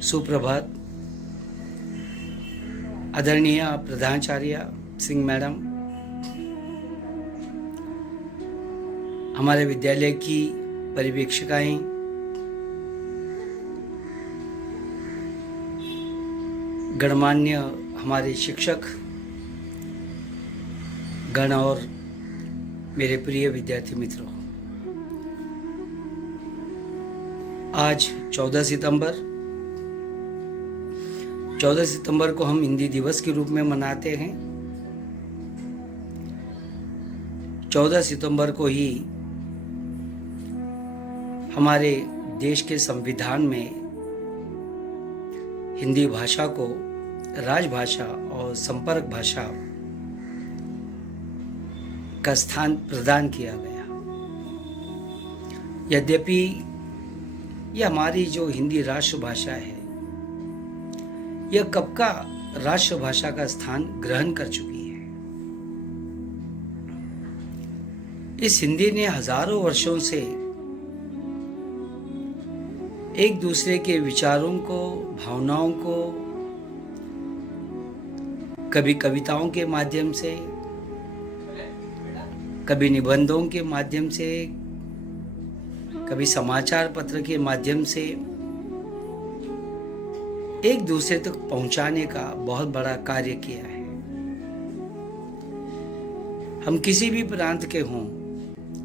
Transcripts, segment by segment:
सुप्रभात। आदरणीय प्रधानाचार्य सिंह मैडम, हमारे विद्यालय की पर्यवेक्षिकाएं, गणमान्य हमारे शिक्षक गण और मेरे प्रिय विद्यार्थी मित्रों, आज 14 सितंबर को हम हिंदी दिवस के रूप में मनाते हैं। 14 सितंबर को ही हमारे देश के संविधान में हिंदी भाषा को राजभाषा और संपर्क भाषा का स्थान प्रदान किया गया। यद्यपि यह हमारी जो हिंदी राष्ट्रभाषा है, यह कब का राष्ट्रभाषा का स्थान ग्रहण कर चुकी है। इस हिंदी ने हजारों वर्षों से एक दूसरे के विचारों को, भावनाओं को कभी कविताओं के माध्यम से, कभी निबंधों के माध्यम से, कभी समाचार पत्र के माध्यम से एक दूसरे तक पहुंचाने का बहुत बड़ा कार्य किया है। हम किसी भी प्रांत के हों,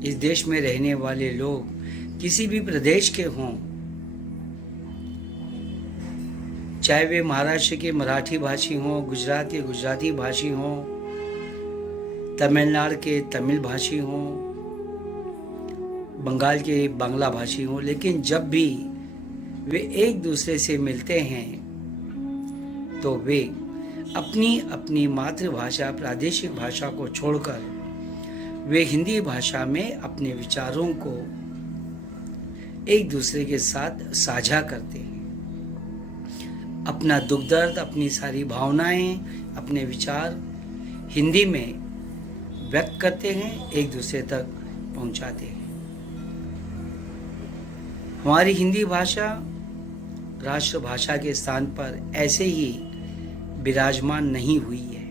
इस देश में रहने वाले लोग किसी भी प्रदेश के हों, चाहे वे महाराष्ट्र के मराठी भाषी हों, गुजरात के गुजराती भाषी हों, तमिलनाडु के तमिल भाषी हों, बंगाल के बांग्ला भाषी हों, लेकिन जब भी वे एक दूसरे से मिलते हैं तो वे अपनी अपनी मातृभाषा, प्रादेशिक भाषा को छोड़कर वे हिंदी भाषा में अपने विचारों को एक दूसरे के साथ साझा करते हैं। अपना दुख दर्द, अपनी सारी भावनाएं, अपने विचार हिंदी में व्यक्त करते हैं, एक दूसरे तक पहुंचाते हैं। हमारी हिंदी भाषा राष्ट्रभाषा के स्थान पर ऐसे ही विराजमान नहीं हुई है।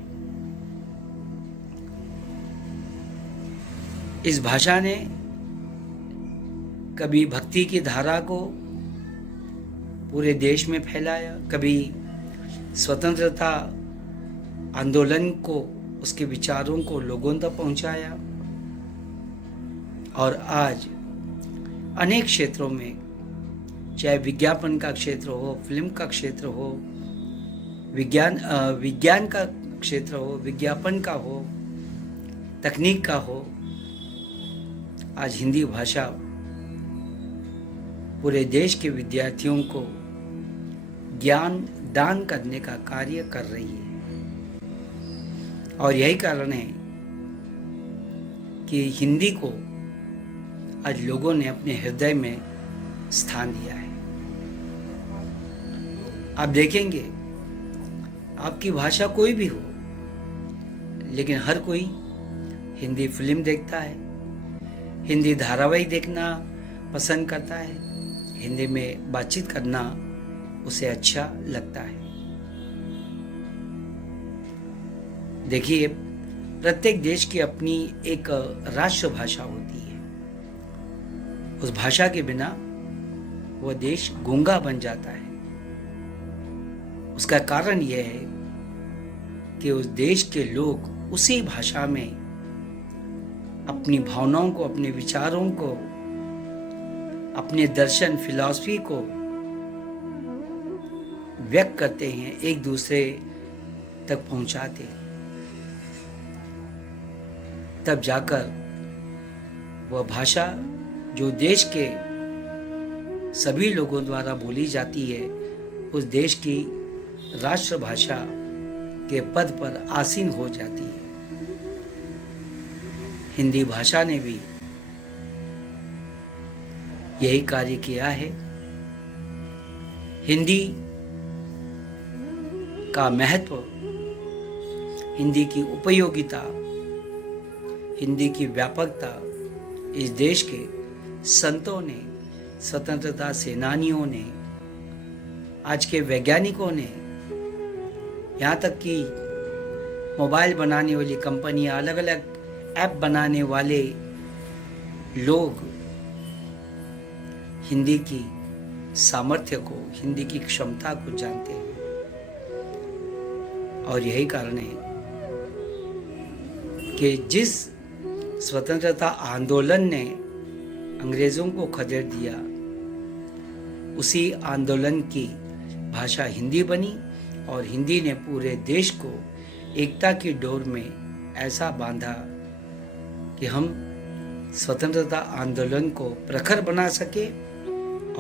इस भाषा ने कभी भक्ति की धारा को पूरे देश में फैलाया, कभी स्वतंत्रता आंदोलन को, उसके विचारों को लोगों तक पहुंचाया, और आज अनेक क्षेत्रों में, चाहे विज्ञापन का क्षेत्र हो, फिल्म का क्षेत्र हो, विज्ञान का क्षेत्र हो, विज्ञापन का हो, तकनीक का हो, आज हिंदी भाषा पूरे देश के विद्यार्थियों को ज्ञान दान करने का कार्य कर रही है। और यही कारण है कि हिंदी को आज लोगों ने अपने हृदय में स्थान दिया है। आप देखेंगे, आपकी भाषा कोई भी हो, लेकिन हर कोई हिंदी फिल्म देखता है, हिंदी धारावाहिक देखना पसंद करता है, हिंदी में बातचीत करना उसे अच्छा लगता है। देखिए, प्रत्येक देश की अपनी एक राष्ट्रभाषा होती है। उस भाषा के बिना वह देश गूंगा बन जाता है। उसका कारण यह है कि उस देश के लोग उसी भाषा में अपनी भावनाओं को, अपने विचारों को, अपने दर्शन, फिलॉसफी को व्यक्त करते हैं, एक दूसरे तक पहुंचाते हैं। तब जाकर वह भाषा जो देश के सभी लोगों द्वारा बोली जाती है, उस देश की राष्ट्रभाषा के पद पर आसीन हो जाती है। हिंदी भाषा ने भी यही कार्य किया है। हिंदी का महत्व, हिंदी की उपयोगिता, हिंदी की व्यापकता इस देश के संतों ने, स्वतंत्रता सेनानियों ने आज के वैज्ञानिकों ने, यहाँ तक कि मोबाइल बनाने वाली कंपनियां, अलग अलग ऐप बनाने वाले लोग हिंदी की सामर्थ्य को, हिंदी की क्षमता को जानते हैं। और यही कारण है कि जिस स्वतंत्रता आंदोलन ने अंग्रेजों को खदेड़ दिया, उसी आंदोलन की भाषा हिंदी बनी और हिंदी ने पूरे देश को एकता की डोर में ऐसा बांधा कि हम स्वतंत्रता आंदोलन को प्रखर बना सके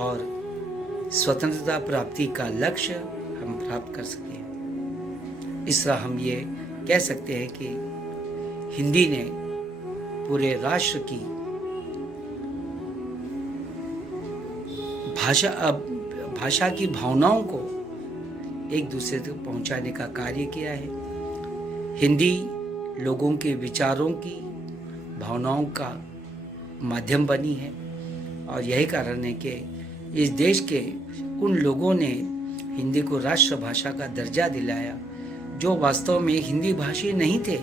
और स्वतंत्रता प्राप्ति का लक्ष्य हम प्राप्त कर सके। इस तरह हम ये कह सकते हैं कि हिंदी ने पूरे राष्ट्र की भाषा की भावनाओं को एक दूसरे तक पहुंचाने का कार्य किया है। हिंदी लोगों के विचारों की, भावनाओं का माध्यम बनी है और यही कारण है कि इस देश के उन लोगों ने हिंदी को राष्ट्रभाषा का दर्जा दिलाया जो वास्तव में हिंदी भाषी नहीं थे।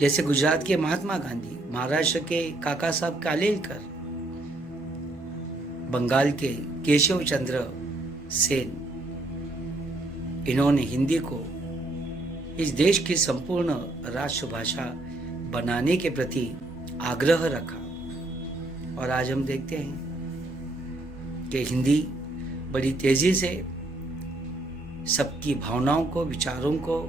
जैसे गुजरात के महात्मा गांधी, महाराष्ट्र के काका साहब कालेलकर, बंगाल के केशव चंद्र सेन, इन्होंने हिंदी को इस देश की संपूर्ण राष्ट्रभाषा बनाने के प्रति आग्रह रखा। और आज हम देखते हैं कि हिंदी बड़ी तेजी से सबकी भावनाओं को, विचारों को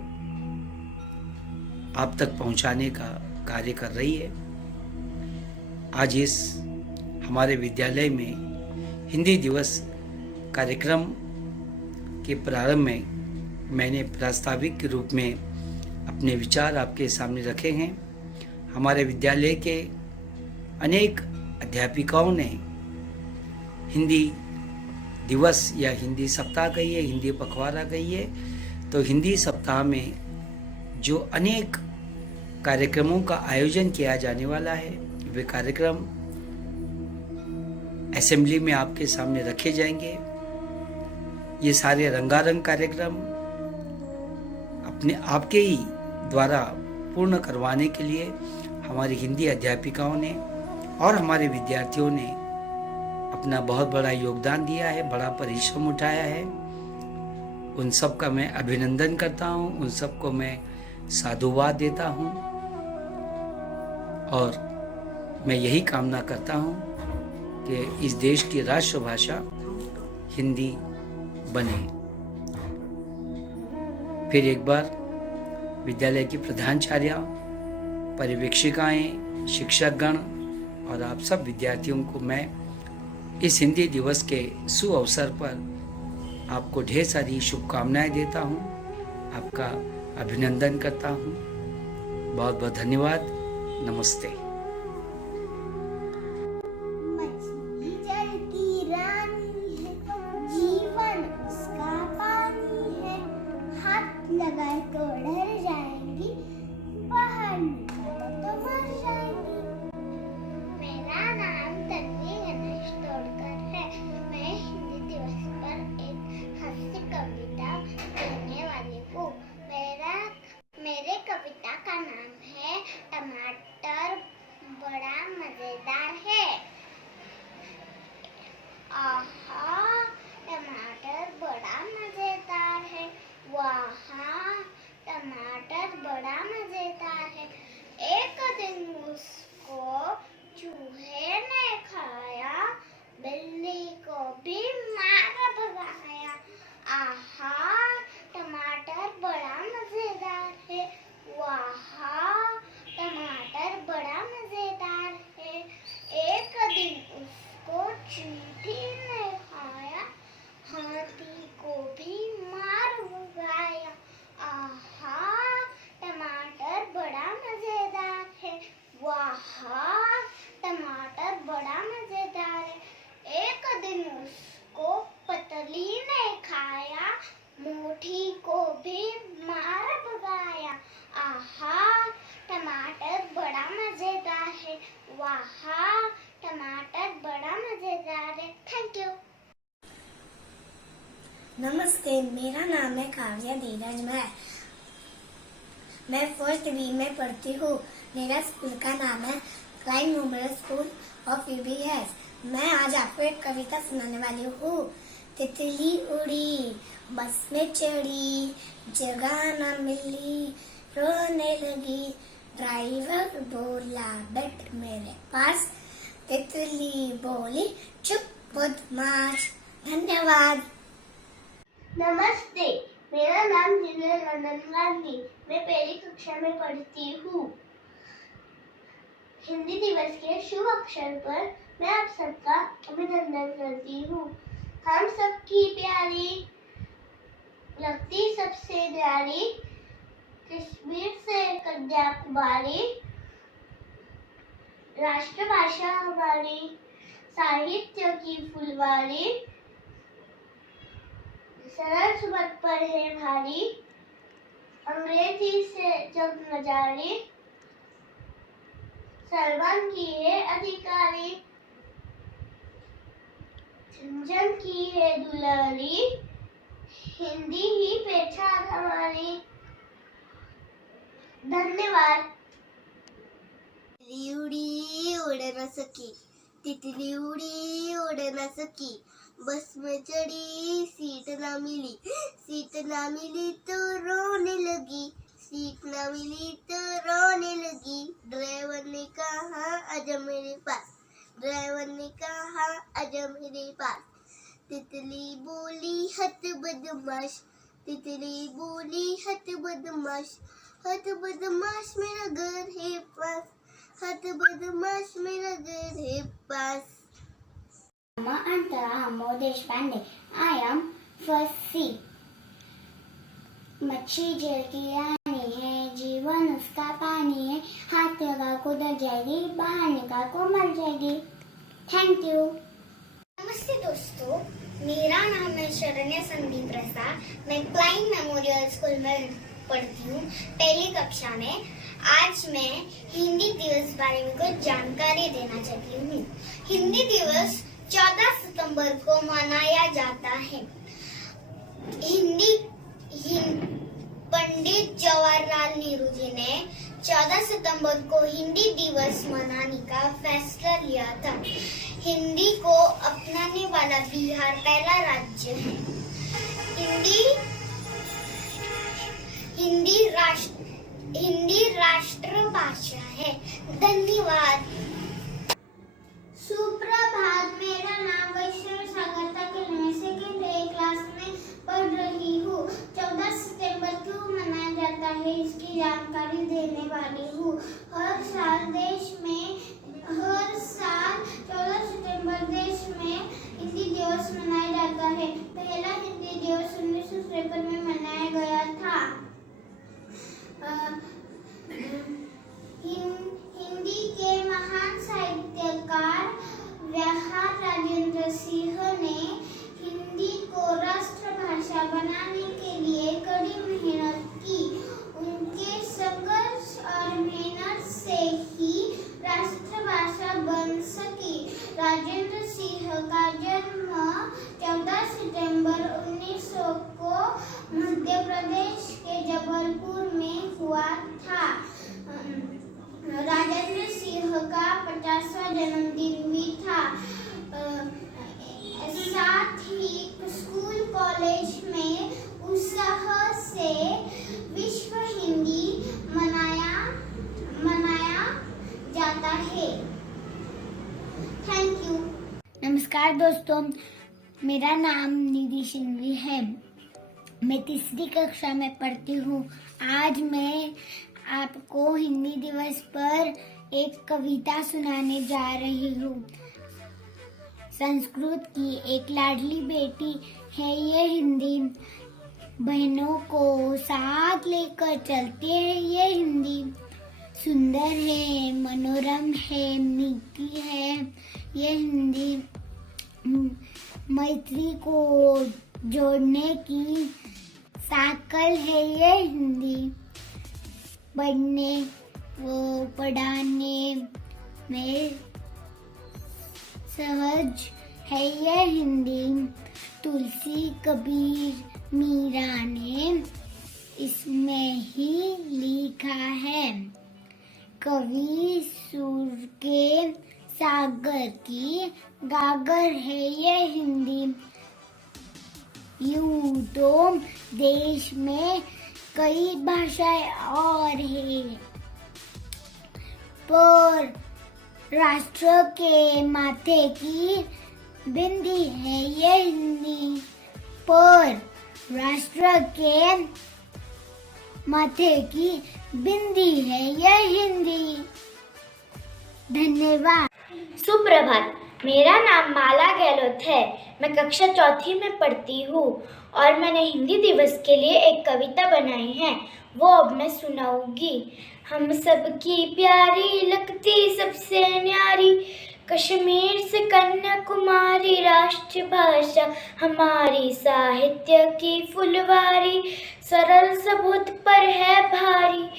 आप तक पहुंचाने का कार्य कर रही है। आज इस हमारे विद्यालय में हिंदी दिवस कार्यक्रम के प्रारंभ में मैंने प्रास्ताविक के रूप में अपने विचार आपके सामने रखे हैं। हमारे विद्यालय के अनेक अध्यापिकाओं ने हिंदी दिवस या हिंदी सप्ताह कहिए, हिंदी पखवाड़ा कहिए, तो हिंदी सप्ताह में जो अनेक कार्यक्रमों का आयोजन किया जाने वाला है, वे कार्यक्रम असेंबली में आपके सामने रखे जाएंगे। ये सारे रंगारंग कार्यक्रम अपने आपके ही द्वारा पूर्ण करवाने के लिए हमारी हिंदी अध्यापिकाओं ने और हमारे विद्यार्थियों ने अपना बहुत बड़ा योगदान दिया है, बड़ा परिश्रम उठाया है। उन सब का मैं अभिनंदन करता हूँ, उन सबको मैं साधुवाद देता हूँ और मैं यही कामना करता हूँ कि इस देश की राष्ट्रभाषा हिंदी बने। फिर एक बार विद्यालय की प्रधानाचार्या, पर्यवेक्षिकाएं, शिक्षकगण और आप सब विद्यार्थियों को मैं इस हिंदी दिवस के सुअवसर पर आपको ढेर सारी शुभकामनाएं देता हूं, आपका अभिनंदन करता हूं। बहुत बहुत धन्यवाद। नमस्ते। मछली जल की रानी है, जीवन उसका पानी है, हाथ लगाए तो डर जाएंगी, बाहर निकालो तो मर जाएंगी। मेरा नाम तन्वी गणेश तोड़कर है। मैं हिंदी दिवस पर एक हास्य कविता कहने वाली हूँ। मेरे कविता का नाम है टमाटर बड़ा मजेदार है। आहा, टमाटर बड़ा मजेदार है, वाहा, टमाटर बड़ा मजेदार है। एक दिन उसको चूहे ने खाया, बिल्ली को भी मार भगाया। आहा, टमाटर बड़ा मजेदार है, वाहा, टमाटर बड़ा मजेदार है। एक दिन उसको चींटी ने खाया, हाथी को भी मार भगाया। आहा, टमाटर बड़ा मजेदार है, वाहा, टमाटर बड़ा मजेदार है। एक दिन उसको पतली ने खाया, मोटी को भी मार भगाया। आहा, टमाटर बड़ा मजेदार है, वाहा, टमाटर बड़ा मजेदार है। Thank you. नमस्ते, मेरा नाम है काव्या धीरज। मैं 4th B में पढ़ती हूँ। मेरा स्कूल का नाम है Kline memorial school of UBS। मैं आज आपको एक कविता सुनाने वाली हूँ। तितली उड़ी, बस में चढ़ी, जगह न मिली, रोने लगी, ड्राइवर बोला बैठ मेरे पास। तितली बोली चुप बदमाश। धन्यवाद। नमस्ते, मेरा नाम जिन्हें रंजन गांधी। मैं पहली कक्षा में पढ़ती हूँ। हिंदी दिवस के शुभ अवसर पर मैं आप सबका अभिनंदन करती हूँ। हम सबकी प्यारी, लगती सबसे न्यारी, कश्मीर से कन्याकुमारी, राष्ट्रभाषा हमारी, साहित्य की फुलवारी, सरल सुमत पर है भारी, अंग्रेजी से जग न जारी, सलमान की है अधिकारी, झंझन की है दुलारी, हिंदी ही पहचान हमारी। धन्यवाद। तितली उड़ी उड़ न सकी, तितली उड़ी उड़ न सकी, बस में चढ़ी सीट ना मिली, सीट ना मिली तो रोने लगी, सीट ना मिली तो रोने लगी। ड्राइवर ने कहा आजा मेरे पास, ड्राइवर ने कहा आजा मेरे पास। तितली बोली हट बदमाश, तितली बोली हट बदमाश, हट बदमाश मेरा घर है पास, हट बदमाश मेरा घर है पास। अंतरा Amol Deshpande. I am first C। मच्छी जल की रानी है, जीवन उसका पानी है, हाथ लगा को डर जाएगी, बाहर निकाल को मर जाएगी। Thank you. नमस्ते दोस्तों, मेरा नाम है शरण्य संदीप प्रसाद। मैं क्लाइन मेमोरियल स्कूल में पढ़ती हूँ, पहली कक्षा में। आज मैं हिंदी दिवस बारे में कुछ जानकारी देना चाहती हूँ। हिंदी दिवस 14 सितंबर को मनाया जाता है। पंडित जवाहरलाल नेहरू जी ने 14 सितंबर को हिंदी दिवस मनाने का फैसला लिया था। हिंदी को अपनाने वाला बिहार पहला राज्य है। हिंदी राष्ट्रभाषा है। धन्यवाद। सुप्रभात, मेरा नाम वैष्णवी सागरता के मैं सेकेंड ए क्लास में पढ़ रही हूँ। 14 सितंबर क्यों मनाया जाता है इसकी जानकारी देने वाली हूँ। हर साल 14 सितंबर देश में हिंदी दिवस मनाया जाता है। पहला हिंदी दिवस 1953 में मनाया गया था। हिंदी के महान साहित्यकार व्याहार राजेंद्र सिंह ने हिंदी को राष्ट्रभाषा बनाने के लिए कड़ी मेहनत की। उनके संघर्ष और मेहनत से ही राष्ट्रभाषा बन सकी। राजेंद्र सिंह का जन्म 14 सितंबर 1900 को मध्य प्रदेश के जबलपुर में हुआ था। राजेंद्र सिंह का 50वां जन्मदिन भी था। साथ ही स्कूल कॉलेज में उत्साह से विश्व हिंदी मनाया जाता है। Thank you. नमस्कार दोस्तों, मेरा नाम निधि सिंघवी है। मैं तीसरी कक्षा में पढ़ती हूँ। आज मैं आपको हिंदी दिवस पर एक कविता सुनाने जा रही हूँ। संस्कृत की एक लाडली बेटी है ये हिंदी, बहनों को साथ लेकर चलती है ये हिंदी। सुंदर है, मनोरम है, मीठी है ये हिंदी। मैत्री को जोड़ने की साकल है ये हिंदी। पढ़ने व पढ़ाने में सहज है ये हिंदी। तुलसी कबीर मीरा ने इसमें ही लिखा है। कवि सुर के सागर की गागर है ये हिंदी। यूं तो देश में कई भाषाएं और हैं, पर राष्ट्र के माथे की बिंदी है ये हिंदी। पर राष्ट्र के माथे की बिंदी है ये हिंदी। धन्यवाद। सुप्रभात। मेरा नाम माला गहलोत है। मैं कक्षा चौथी में पढ़ती हूँ और मैंने हिंदी दिवस के लिए एक कविता बनाई है, वो अब मैं सुनाऊंगी। हम सबकी प्यारी लगती सबसे न्यारी, कश्मीर से कन्याकुमारी राष्ट्रभाषा हमारी, साहित्य की फुलवारी सरल सबूत पर है भारी।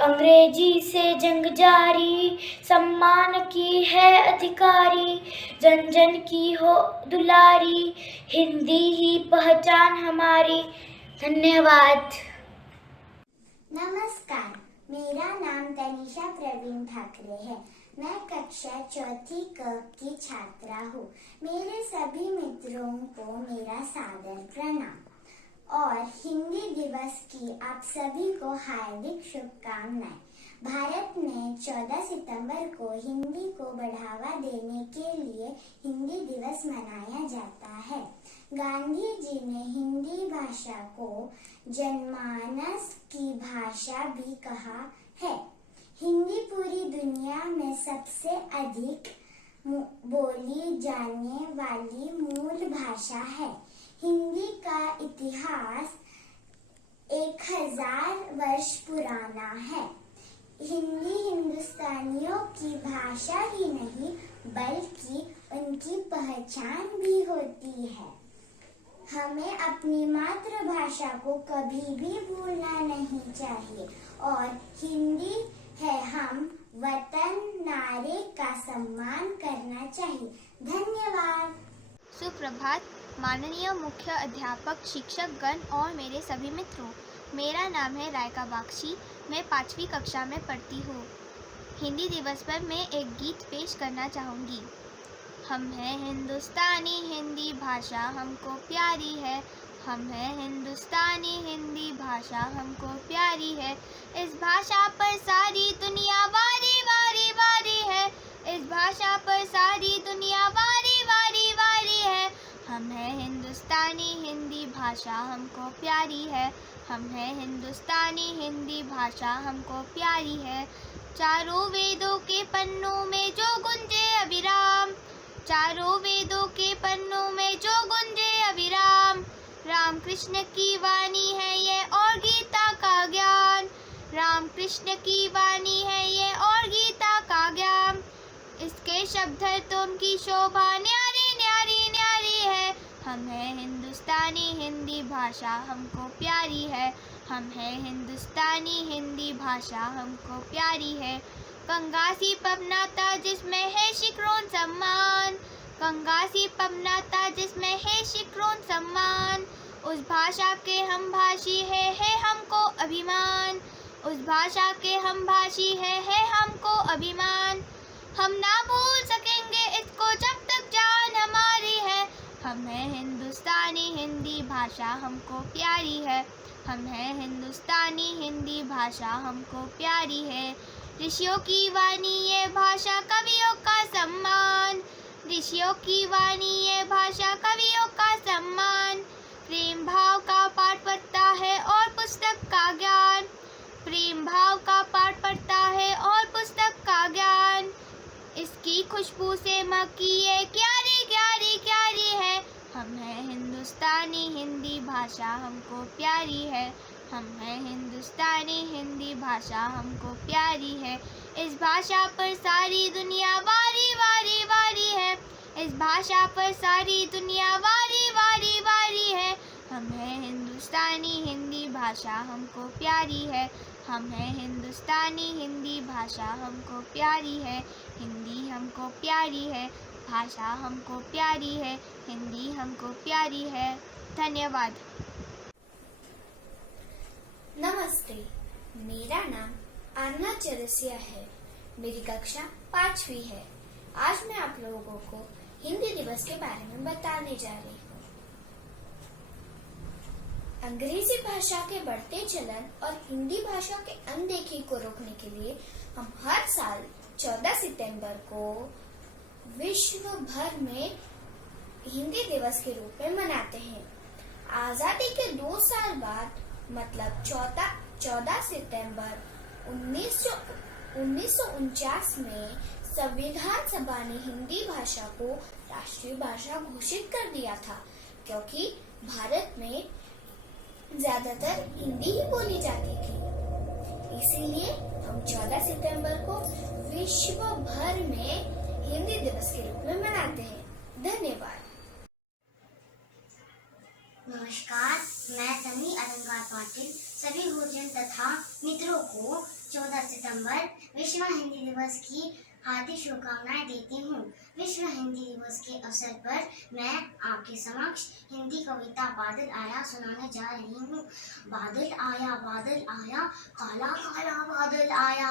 अंग्रेजी से जंग जारी, सम्मान की है अधिकारी, जन जन की हो दुलारी, हिंदी ही पहचान हमारी। धन्यवाद। नमस्कार, मेरा नाम तनिषा प्रवीण ठाकरे है। मैं कक्षा चौथी क की छात्रा हूँ। मेरे सभी मित्रों को मेरा सादर प्रणाम और हिंदी दिवस की आप सभी को हार्दिक शुभकामनाएं। भारत में 14 सितंबर को हिंदी को बढ़ावा देने के लिए हिंदी दिवस मनाया जाता है। गांधी जी ने हिंदी भाषा को जनमानस की भाषा भी कहा है। हिंदी पूरी दुनिया में सबसे अधिक बोली जाने वाली मूल भाषा है। हिंदी का इतिहास 1000 वर्ष पुराना है। हिंदी हिंदुस्तानियों की भाषा ही नहीं बल्कि उनकी पहचान भी होती है। हमें अपनी मातृभाषा को कभी भी भूलना नहीं चाहिए और हिंदी है हम वतन नारे का सम्मान करना चाहिए। धन्यवाद। सुप्रभात माननीय मुख्य अध्यापक, शिक्षक गण और मेरे सभी मित्रों, मेरा नाम है रायका बागची। मैं 5वीं कक्षा में पढ़ती हूँ। हिंदी दिवस पर मैं एक गीत पेश करना चाहूँगी। हम हैं हिंदुस्तानी, हिंदी भाषा हमको प्यारी है। हम हैं हिंदुस्तानी, हिंदी भाषा हमको प्यारी है। इस भाषा पर सारी दुनिया वारी वारी वारी है। इस भाषा पर सारी दुनिया वारी वारी वारी है। हम हैं हिंदुस्तानी, हिंदी भाषा हमको प्यारी है। हम हैं हिंदुस्तानी, हिंदी भाषा हमको प्यारी है। चारों वेदों के पन्नों में जो गुंजे अविराम, चारों वेदों के पन्नों में जो गुंजे अविराम, राम कृष्ण की वाणी है ये और गीता का ज्ञान। राम कृष्ण की वाणी है ये और गीता का ज्ञान। इसके शब्द तो उनकी शोभा न्यारी न्यारी न्यारी है। हम हैं हिंदुस्तानी, हिंदी भाषा हमको प्यारी है। हम हैं हिंदुस्तानी, हिंदी भाषा हमको प्यारी है। गंगा सी पवनाता जिसमें है शिखरों सम्मान, गंगा सी पवनाता जिसमें है शिखरों सम्मान, उस भाषा के हम भाषी है हमको अभिमान। उस भाषा के हम भाषी है हमको अभिमान। हम ना भूल सकेंगे इसको जब तक जान हमारी है। हम हैं हिंदुस्तानी, हिंदी भाषा हमको प्यारी है। हम हैं हिंदुस्तानी, हिंदी भाषा हमको प्यारी है। ऋषियों की वाणी ये भाषा कवियों का सम्मान, ऋषियों की वाणी ये भाषा कवियों का सम्मान। प्रेम भाव का पाठ पढ़ता है और पुस्तक का ज्ञान, प्रेम भाव का पाठ पढ़ता है और पुस्तक का ज्ञान। इसकी खुशबू से महकी ये क्यारी क्यारी क्यारी है। हम हैं हिंदुस्तानी, हिंदी भाषा हमको प्यारी है। हम हैं हिंदुस्तानी, हिंदी भाषा हमको प्यारी है। इस भाषा पर सारी दुनिया वारी वारी वारी है। इस भाषा पर सारी दुनिया वारी वारी वारी है। हम हैं हिंदुस्तानी, हिंदी भाषा हमको प्यारी है। हम हैं हिंदुस्तानी, हिंदी भाषा हमको प्यारी है। हिंदी हमको प्यारी है। भाषा हमको प्यारी है, हिंदी हमको प्यारी है। धन्यवाद। नमस्ते, मेरा नाम आन्ना चरसिया है। मेरी कक्षा 5वीं है। आज मैं आप लोगों को हिंदी दिवस के बारे में बताने जा रही हूँ। अंग्रेजी भाषा के बढ़ते चलन और हिंदी भाषा के अनदेखी को रोकने के लिए हम हर साल 14 सितंबर को विश्व भर में हिंदी दिवस के रूप में मनाते हैं। आजादी के 2 साल बाद मतलब 14 सितंबर 1949 में संविधान सभा ने हिंदी भाषा को राष्ट्रीय भाषा घोषित कर दिया था, क्योंकि भारत में ज्यादातर हिंदी ही बोली जाती थी। इसीलिए हम 14 सितंबर को विश्व भर में हिंदी दिवस के रूप में मनाते हैं। धन्यवाद। नमस्कार, मैं तन्वी अलंकार पाटिल सभी गुरुजन तथा मित्रों को 14 सितंबर विश्व हिंदी दिवस की हार्दिक शुभकामनाएं देती हूँ। विश्व हिंदी दिवस के अवसर पर मैं आपके समक्ष हिंदी कविता बादल आया सुनाने जा रही हूँ। बादल आया, काला काला बादल आया,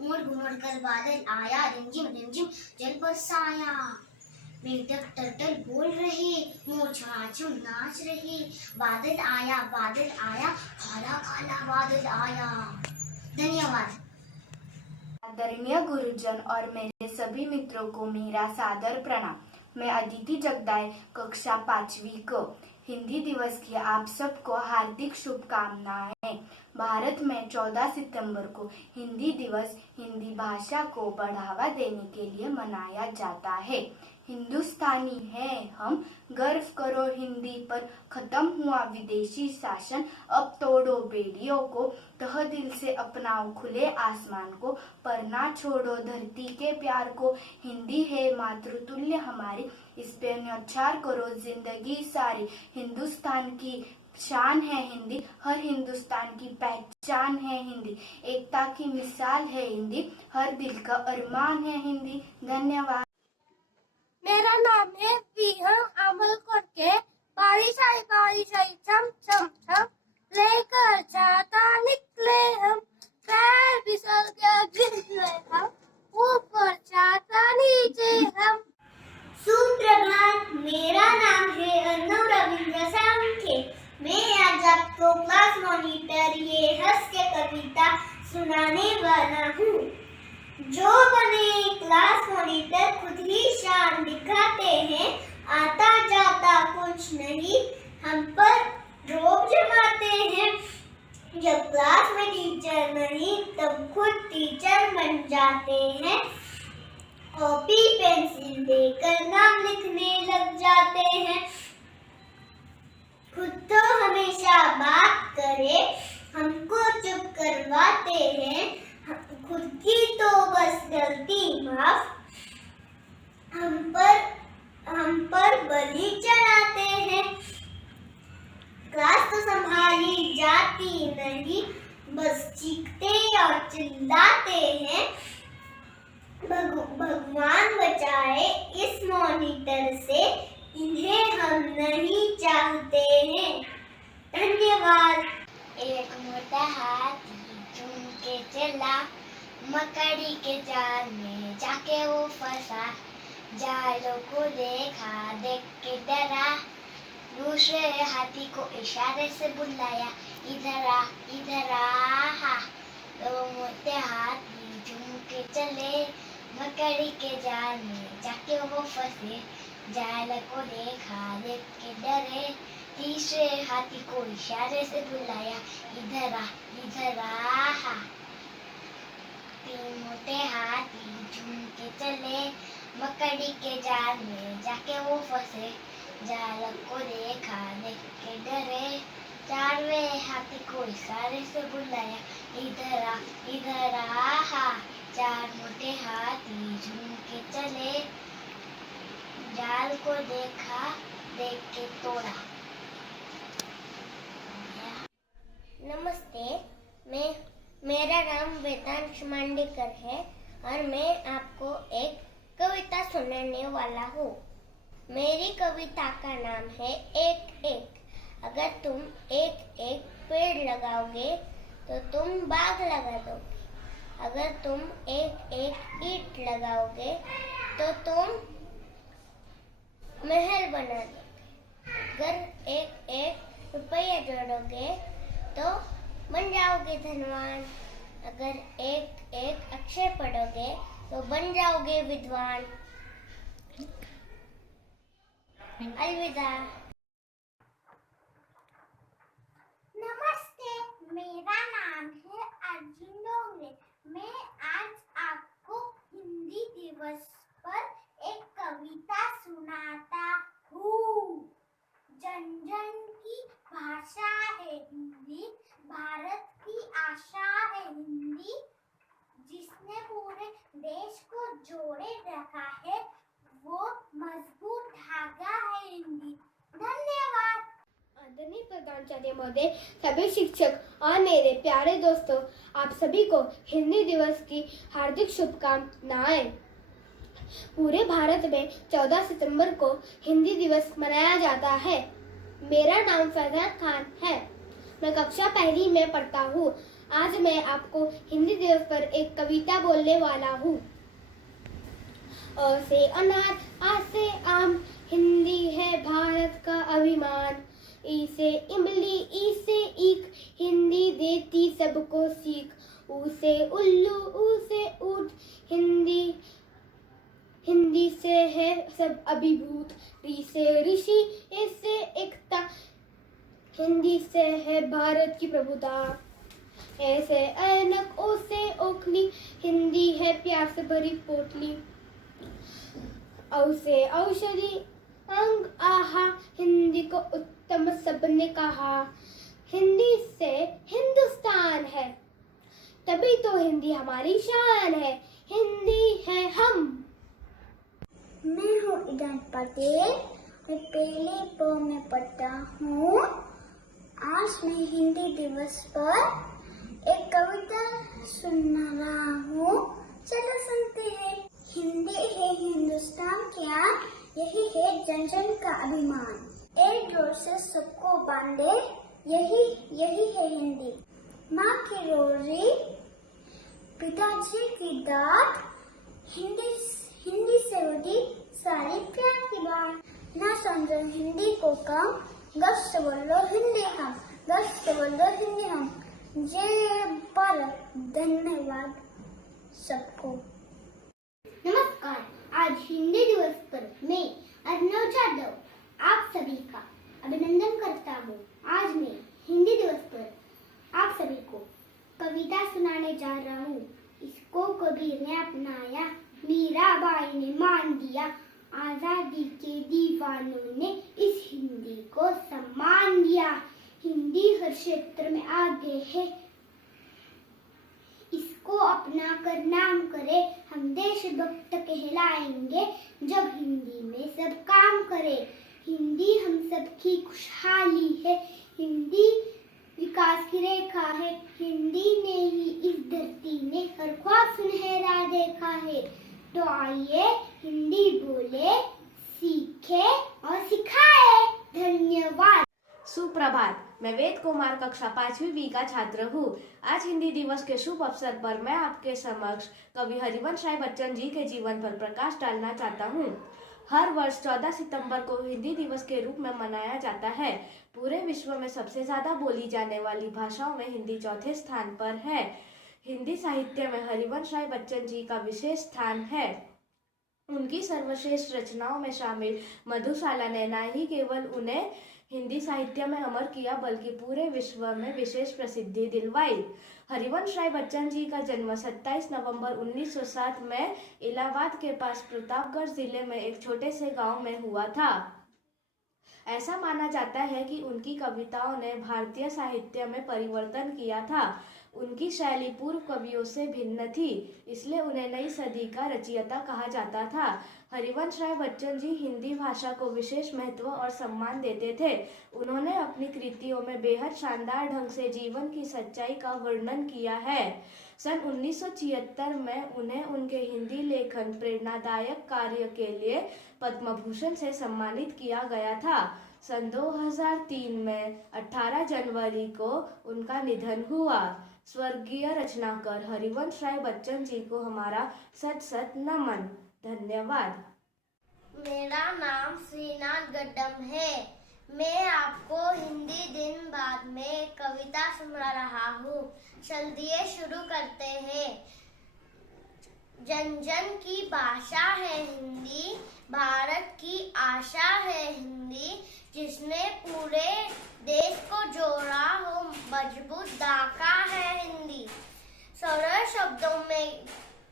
उमड़ घुमड़ कर बादल आया, रिमझिम रिमझिम जल बरसाया। मेढक टर्टल बोल रहे, मोर छाछम नाच रहे, बादल आया, काला काला बादल आया। धन्यवाद। आदरणीय गुरुजन और मेरे सभी मित्रों को मेरा सादर प्रणाम। मैं अदिति जगदाय, कक्षा 5वीं क। हिंदी दिवस की आप सबको हार्दिक शुभकामनाएं। भारत में 14 सितंबर को हिंदी दिवस हिंदी भाषा को बढ़ावा देने के लिए मनाया जाता है। हिंदुस्तानी है हम, गर्व करो हिंदी पर, खत्म हुआ विदेशी शासन, अब तोड़ो बेड़ियों को, तह दिल से अपनाओ खुले आसमान को, पर ना छोड़ो धरती के प्यार को, हिंदी है मातृतुल्य हमारी, इस पे न्यौछावर करो जिंदगी सारी। हिंदुस्तान की शान है हिंदी, हर हिंदुस्तान की पहचान है हिंदी, एकता की मिसाल है हिंदी, हर दिल का अरमान है हिंदी। धन्यवाद। मेरा नाम है विहंग अमल करके। बारिश आई छम छम छम, लेकर छाता निकले हम, पैर फिसल के गिर गए हम, ऊपर छाता नीचे हम। सुप्रभात, मेरा नाम है अनु रविंद्र सामखे। मैं आज आपको क्लास मॉनिटर ये हंस के कविता सुनाने वाला हूँ। जो बने क्लास मॉनिटर खुद ही शान दिखाते हैं, आता जाता कुछ नहीं हम पर रोब जमाते हैं। जब क्लास में टीचर नहीं तब खुद टीचर बन जाते हैं, कॉपी पेंसिल देकर नाम लिखने लग जाते हैं। खुद तो हमेशा बात करे, हमको चुप करवाते हैं, खुद की तो बस गलती माफ, हम पर बलि चढ़ाते हैं। क्लास तो संभाली जाती नहीं, बस चीखते और चिल्लाते हैं। भगवान बचाए इस मॉनिटर से, इन्हें हम नहीं चाहते हैं। धन्यवाद। एक मोटा हाथी झूम के चला, मकड़ी के जाल में जाके वो फंसा, जालों को देखा देख के डरा, दूसरे हाथी को इशारे से बुलाया, इधर आ। तो मोटे हाथी झूम के चले, मकड़ी के जाल में जाके वो फंसे, जाल को देखा देख के डरे, तीसरे हाथी को इशारे से बुलाया, इधर आ। 3 मोटे हाथी झूम के चले, मकड़ी के जाल में जाके वो फंसे, जाल को देखा देख के डरे, 4वें हाथी को इशारे से बुलाया, इधर आ। 4 मोटे हाथी झूम के चले, जाल को देखा देख के तोड़ा। नमस्ते, मेरा नाम वेदांश मांडेकर है और मैं आपको एक कविता सुनाने वाला हूँ। मेरी कविता का नाम है एक एक। अगर तुम एक एक पेड़ लगाओगे तो तुम बाग लगा दोगे। अगर तुम एक एक ईंट लगाओगे तो तुम महल बना दोगे। अगर एक एक रुपया जोड़ोगे तो बन जाओगे धनवान। अगर एक एक अक्षर पढ़ोगे तो बन जाओगे विद्वान। अलविदा। नमस्ते, मेरा नाम है अर्जुन डोंगरे। मैं आज आपको हिंदी दिवस पर एक कविता सुनाता हूँ। जन जन की भाषा है हिंदी, भारत की आशा है हिंदी। जिसने पूरे देश को जोड़े रखा है वो मजबूत धागा है हिंदी। धन्यवाद। आदरणीय प्रधानाचार्य महोदय, सभी शिक्षक और मेरे प्यारे दोस्तों, आप सभी को हिंदी दिवस की हार्दिक शुभकामनाएं। पूरे भारत में 14 सितंबर को हिंदी दिवस मनाया जाता है। मेरा नाम फैजान खान है। मैं कक्षा पहली में पढ़ता हूँ। आज मैं आपको हिंदी दिवस पर एक कविता बोलने वाला हूँ। अ से अनार, आ से आम, हिंदी है भारत का अभिमान। ई से इमली, ई से ईख, हिंदी देती सबको सीख। ऊ से उल्लू, ऊ से ऊंट, हिंदी से है सब अभिभूत। री से ऋषि, ए से एकता, हिंदी से है भारत की प्रभुता। ए से ऐनक, ओ से ओखली, हिंदी है प्यार से भरी पोटली। औ से औषधि, अंग आहा, हिंदी को उत्तम सबने कहा। हिंदी से हिंदुस्तान है, तभी तो हिंदी हमारी शान है। हिंदी है हम। मैं हूँ ईदान पटेल। मैं पहले प में पढ़ता हूँ। आज मैं हिंदी दिवस पर एक कविता सुना रहा हूँ। चलो सुनते हैं। हिंदी है हिंदुस्तान की आन, यही है जन जन का अभिमान। एक डोर से सबको बांधे, यही है हिंदी। माँ की रोजी, पिताजी की दाद, हिंदी से होती सारी प्यार की बात। ना समझो हिंदी को कम, गर्व से बोलो हिंदी हम, गर्व से बोलो हिंदी हम। जय भारत। धन्यवाद सबको। नमस्कार, आज हिंदी दिवस पर मैं अर्नव जाधव आप सभी का अभिनंदन करता हूँ। आज मैं हिंदी दिवस पर आप सभी को कविता सुनाने जा रहा हूँ। इसको कबीर ने अपनाया, मीराबाई ने मान दिया, आजादी के दीवानों ने इस हिंदी को सम्मान दिया। हिंदी हर क्षेत्र में आगे है, इसको अपना कर नाम करे, हम देशभक्त कहलाएंगे जब हिंदी में सब काम करे। हिंदी हम सबकी खुशहाली है, हिंदी विकास की रेखा है। हिंदी ने ही इस धरती में हर ख्वाब सुनहरा देखा है। तो आइए हिंदी बोले, सीखे और सिखाए। धन्यवाद। सुप्रभात। मैं वेद कुमार कक्षा 5वीं बी का छात्र हूँ। आज हिंदी दिवस के शुभ अवसर पर मैं आपके समक्ष कवि हरिवंश राय बच्चन जी के जीवन पर प्रकाश डालना चाहता हूँ। हर वर्ष 14 सितंबर को हिंदी दिवस के रूप में मनाया जाता है। पूरे विश्व में सबसे ज्यादा बोली जाने वाली भाषाओं में हिंदी चौथे स्थान पर है। हिंदी साहित्य में हरिवंश राय बच्चन जी का विशेष स्थान है। उनकी सर्वश्रेष्ठ रचनाओं में शामिल मधुशाला ने न ही केवल उन्हें हिंदी साहित्य में अमर किया बल्कि पूरे विश्व में विशेष प्रसिद्धि दिलवाई। हरिवंश राय बच्चन जी का जन्म 27 नवंबर 1907 में इलाहाबाद के पास प्रतापगढ़ जिले में एक छोटे से गांव में हुआ था। ऐसा माना जाता है कि उनकी कविताओं ने भारतीय साहित्य में परिवर्तन किया था। उनकी शैली पूर्व कवियों से भिन्न थी, इसलिए उन्हें नई सदी का रचयिता कहा जाता था। हरिवंश राय बच्चन जी हिंदी भाषा को विशेष महत्व और सम्मान देते थे। उन्होंने अपनी कृतियों में बेहद शानदार ढंग से जीवन की सच्चाई का वर्णन किया है। सन 1976 में उन्हें उनके हिंदी लेखन प्रेरणादायक कार्य के लिए पद्म भूषण से सम्मानित किया गया था। सन 2003 में 18 जनवरी को उनका निधन हुआ। स्वर्गीय रचनाकार हरिवंश राय बच्चन जी को हमारा सत सत नमन। धन्यवाद। मेरा नाम श्रीनाथ गड्डम है। मैं आपको हिंदी दिन बाद में कविता सुना रहा हूँ। चलिए शुरू करते हैं। जन जन की भाषा है हिंदी, भारत की आशा है हिंदी, जिसने पूरे देश को जोड़ा हो मजबूत धागा है हिंदी। सरल शब्दों में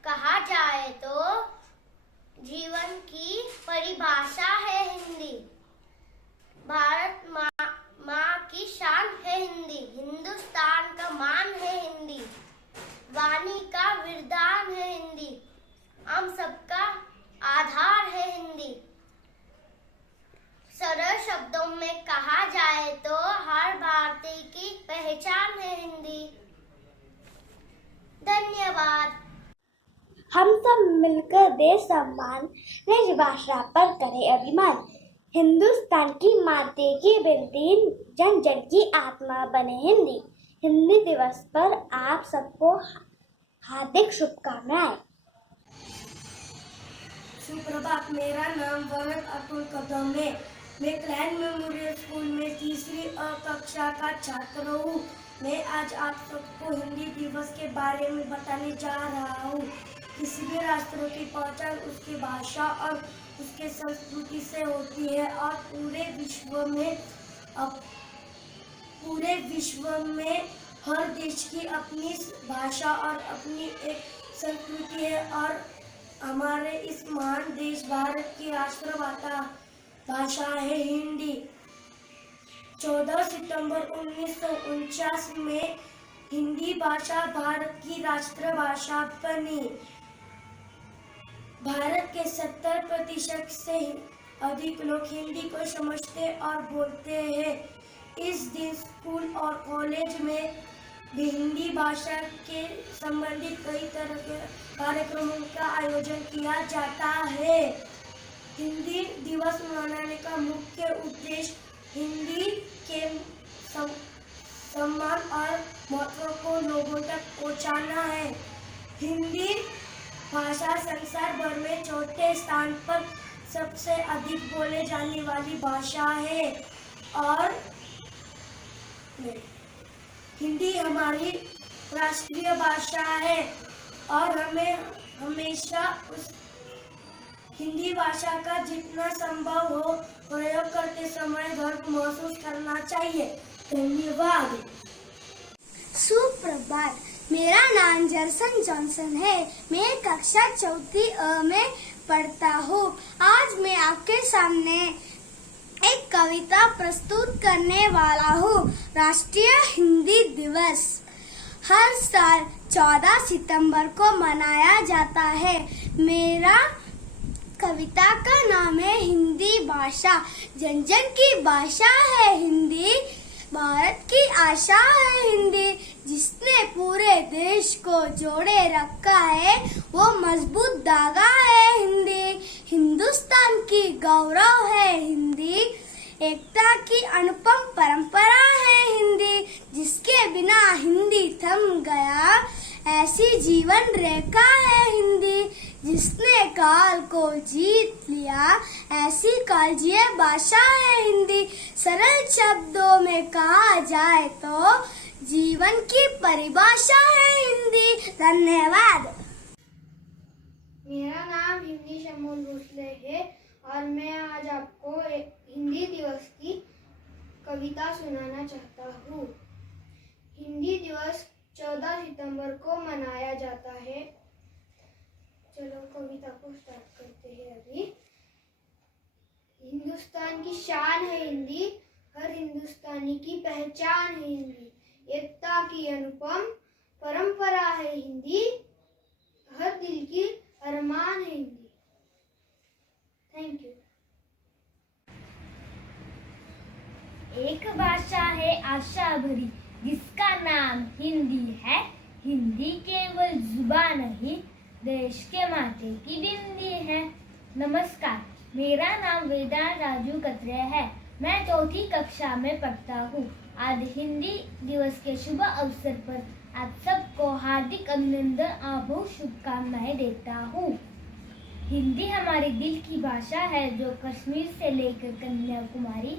कहा जाए तो जीवन की परिभाषा है हिंदी। भारत माँ की शान है हिंदी, हिंदुस्तान का मान है हिंदी, वाणी का विरदान है हिंदी, हम सबका आधार है हिंदी। सरल शब्दों में कहा जाए तो हर भारतीय की पहचान है हिंदी। धन्यवाद। हम सब मिलकर देश सम्मान निज भाषा पर करें अभिमान। हिंदुस्तान की माते की बिनती, जन जन की आत्मा बने हिंदी। हिंदी दिवस पर आप सबको हार्दिक शुभकामनाएं। सुप्रभात। मेरा नाम वरुण अतुल कदम है। मैं क्लैन मेमोरियल स्कूल में तीसरी कक्षा का छात्र हूँ। मैं आज आप सबको हिंदी दिवस के बारे में बताने जा रहा हूँ। किसी भी राष्ट्र की पहचान उसकी भाषा और उसके संस्कृति से होती है और पूरे विश्व में हर देश की अपनी भाषा और अपनी एक संस्कृति है और हमारे इस महान देश भारत की राष्ट्रभाषा है हिंदी। 14 सितंबर 1949 में हिंदी भाषा भारत की राष्ट्रभाषा बनी। भारत के 70% से अधिक लोग हिंदी को समझते और बोलते हैं। इस दिन स्कूल और कॉलेज में भी हिंदी भाषा के संबंधित कई तरह के कार्यक्रमों का आयोजन किया जाता है। हिंदी दिवस मनाने का मुख्य उद्देश्य हिंदी के सम्मान और महत्व को लोगों तक पहुंचाना है। हिंदी भाषा संसार भर में चौथे स्थान पर सबसे अधिक बोले जाने वाली भाषा है और हिंदी हमारी राष्ट्रीय भाषा है और हमें हमेशा उस हिंदी भाषा का जितना संभव हो प्रयोग करते समय गर्व महसूस करना चाहिए। धन्यवाद। सुप्रभात। मेरा नाम जर्सन जॉनसन है। मैं कक्षा 4 अ में पढ़ता हूँ। आज मैं आपके सामने एक कविता प्रस्तुत करने वाला हूँ। राष्ट्रीय हिंदी दिवस हर साल 14 सितंबर को मनाया जाता है। मेरा कविता का नाम है हिंदी भाषा। जन जन की भाषा है हिंदी, भारत की आशा है हिंदी, जिसने पूरे देश को जोड़े रखा है वो मजबूत धागा है हिंदी। हिंदुस्तान की गौरव है हिंदी, एकता की अनुपम परंपरा है हिंदी, जिसके बिना हिंदी थम गया ऐसी जीवन रेखा है हिंदी, जिसने काल को जीत लिया ऐसी कालजीय भाषा है हिंदी। सरल शब्दों में कहा जाए तो जीवन की परिभाषा है हिंदी। धन्यवाद। मेरा नाम हिंदी शमूल भोसले है और मैं आज आपको हिंदी दिवस की कविता सुनाना चाहता हूँ। हिंदी दिवस 14 सितंबर को मनाया जाता है। चलो कविता को स्टार्ट करते हैं अभी। हिंदुस्तान की शान है हिंदी, हर हिंदुस्तानी की पहचान है हिंदी, एकता की अनुपम परंपरा है हिंदी, हर दिल की अरमान है हिंदी। Thank you. एक भाषा है आशा भरी जिसका नाम हिंदी है। हिंदी केवल जुबान नहीं, देश के माथे की बिंदी है। नमस्कार, मेरा नाम वेदांत राजू कतरे है। मैं 4ठी कक्षा में पढ़ता हूँ। आज हिंदी दिवस के शुभ अवसर पर आप सबको हार्दिक अभिनंदन और बहुत शुभकामनाएं देता हूँ। हिंदी हमारे दिल की भाषा है जो कश्मीर से लेकर कन्याकुमारी,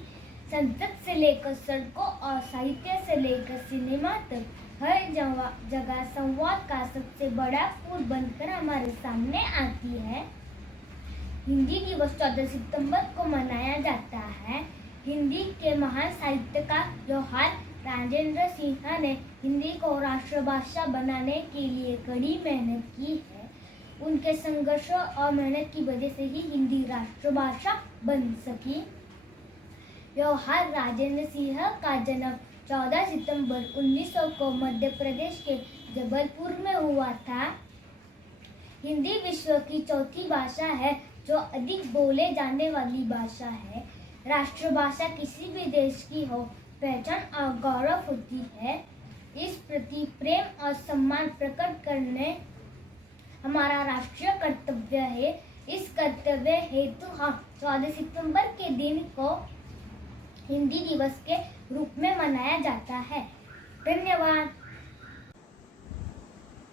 संसद से लेकर सड़कों और साहित्य से लेकर सिनेमा तक हर जगह संवाद का सबसे बड़ा पुल बनकर हमारे सामने आती है। हिंदी दिवस 14 सितंबर को मनाया जाता है। हिंदी के महान साहित्यकार जवाहर राजेंद्र सिंह ने हिंदी को राष्ट्रभाषा बनाने के लिए कड़ी मेहनत की है। उनके संघर्षों और मेहनत की वजह से ही हिंदी राष्ट्रभाषा बन सकी। जवाहर राजेंद्र सिंह का जन्म 14 सितंबर 1900 को मध्य प्रदेश के जबलपुर में हुआ था। हिंदी विश्व की 4थी भाषा है जो अधिक बोले जाने वाली भाषा है। राष्ट्रभाषा किसी भी देश की हो पहचान और गौरव होती है। इस प्रति प्रेम और सम्मान प्रकट करने हमारा राष्ट्रीय कर्तव्य है। इस कर्तव्य हेतु हम 14 सितंबर के दिन को हिंदी दिवस के रूप में मनाया जाता है। धन्यवाद।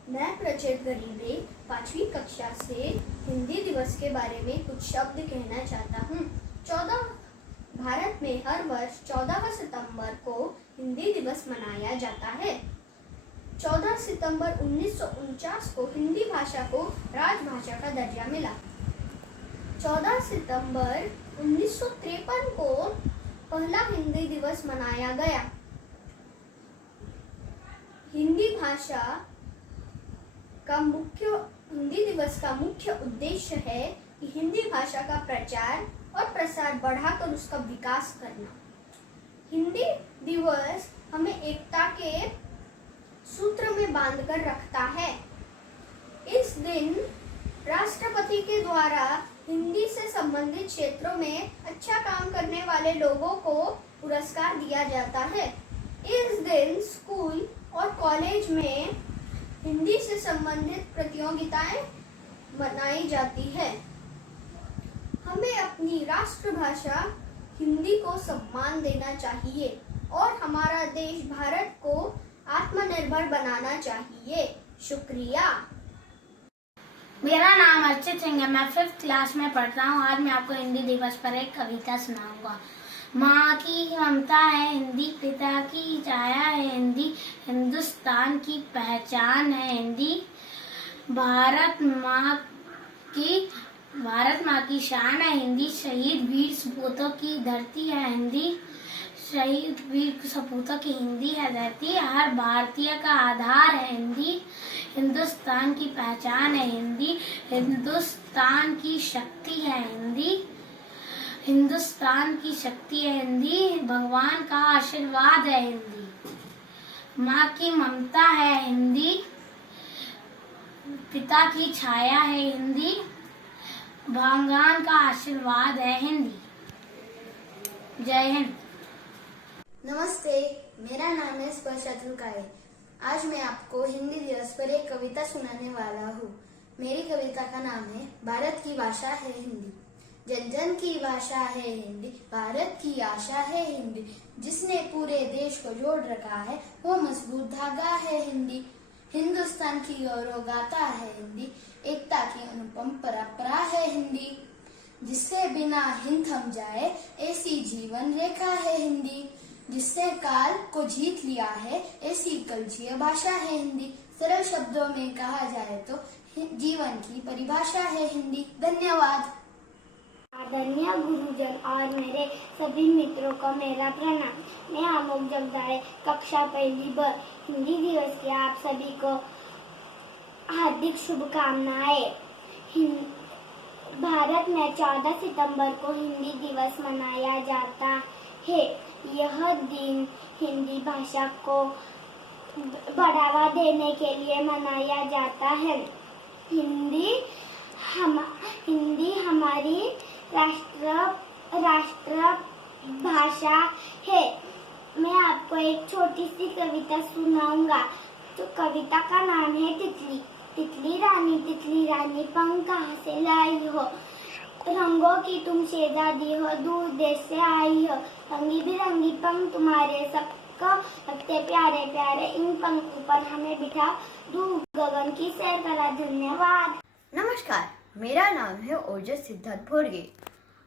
मैं प्रचेत गरीबे 5वीं कक्षा से हिंदी दिवस के बारे में कुछ शब्द कहना चाहता हूँ। भारत में हर वर्ष 14 सितंबर को हिंदी दिवस मनाया जाता है। 14 सितंबर 1949 को हिंदी भाषा को राजभाषा का दर्जा मिला। 14 सितंबर 1953 को पहला हिंदी दिवस मनाया गया। हिंदी दिवस का मुख्य उद्देश्य है कि हिंदी भाषा का प्रचार और प्रसार बढ़ाकर उसका विकास करना। हिंदी दिवस हमें एकता के सूत्र में बांधकर रखता है। इस दिन राष्ट्रपति के द्वारा हिंदी से संबंधित क्षेत्रों में अच्छा काम करने वाले लोगों को पुरस्कार दिया जाता है। इस दिन स्कूल और कॉलेज में हिंदी से संबंधित प्रतियोगिताएं मनाई जाती है। हमें अपनी राष्ट्रभाषा हिंदी को सम्मान देना चाहिए और हमारा देश भारत को आत्मनिर्भर बनाना चाहिए। शुक्रिया। मेरा नाम अर्चित सिंह है। मैं 5th क्लास में पढ़ता हूँ। आज मैं आपको हिंदी दिवस पर एक कविता सुनाऊंगा। माँ की ममता है हिंदी, पिता की छाया है हिंदी, हिंदुस्तान की पहचान है हिंदी, भारत माँ की शान है हिंदी, शहीद वीर सपूतों की धरती है हिंदी, शहीद वीर सपूतों की हिंदी है धरती, हर भारतीय का आधार है हिंदी, हिंदुस्तान की पहचान है हिंदी, हिंदुस्तान की शक्ति है हिंदी, हिंदुस्तान की शक्ति है हिंदी, भगवान का आशीर्वाद है हिंदी, माँ की ममता है हिंदी, पिता की छाया है हिंदी, भगवान का आशीर्वाद है हिंदी। जय हिंद। नमस्ते, मेरा नाम है स्पर्शा तुलकाए। आज मैं आपको हिंदी दिवस पर एक कविता सुनाने वाला हूँ। मेरी कविता का नाम है भारत की भाषा है हिंदी। जन जन की भाषा है हिंदी, भारत की आशा है हिंदी, जिसने पूरे देश को जोड़ रखा है वो मजबूत धागा है हिंदी। हिंदुस्तान की गौरव गाथा है हिंदी, एकता की अनुपम परंपरा है हिंदी, जिससे बिना हिंद थम जाए ऐसी जीवन रेखा है हिंदी, जिसने काल को जीत लिया है ऐसी कलजीय भाषा है हिंदी। सरल शब्दों में कहा जाए तो जीवन की परिभाषा है हिंदी। धन्यवाद। आदरणीय गुरुजन और मेरे सभी मित्रों को मेरा प्रणाम। मैं आमोक जगदाळे, कक्षा 1 ब। हिंदी दिवस की आप सभी को हार्दिक शुभकामनाएं। भारत में 14 सितंबर को हिंदी दिवस मनाया जाता है। यह दिन हिंदी भाषा को बढ़ावा देने के लिए मनाया जाता है। हिंदी हमारी राष्ट्रभाषा है। मैं आपको एक छोटी सी कविता सुनाऊंगा। तो कविता का नाम है तितली। तितली रानी पंख कहाँ से लाई हो, रंगों की तुम शहजादी हो, दूर देश से आई हो, रंगी बिरंगी पंख तुम्हारे सबको लगते प्यारे प्यारे, इन पंखों पर हमें बिठा दूर गगन की सैर करा। धन्यवाद। नमस्कार, मेरा नाम है ओजस सिद्धार्थ भोरगे।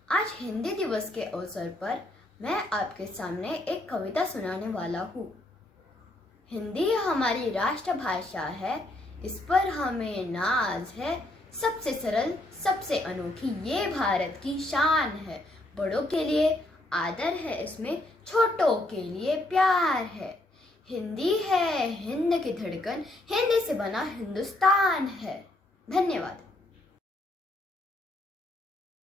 आज हिंदी दिवस के अवसर पर मैं आपके सामने एक कविता सुनाने वाला हूँ। हिंदी हमारी राष्ट्रभाषा है, इस पर हमें नाज है। सबसे सरल, सबसे अनोखी ये भारत की शान है। बड़ों के लिए आदर है, इसमें छोटों के लिए प्यार है। हिंदी है हिंद की धड़कन, हिंदी से बना हिंदुस्तान है। धन्यवाद।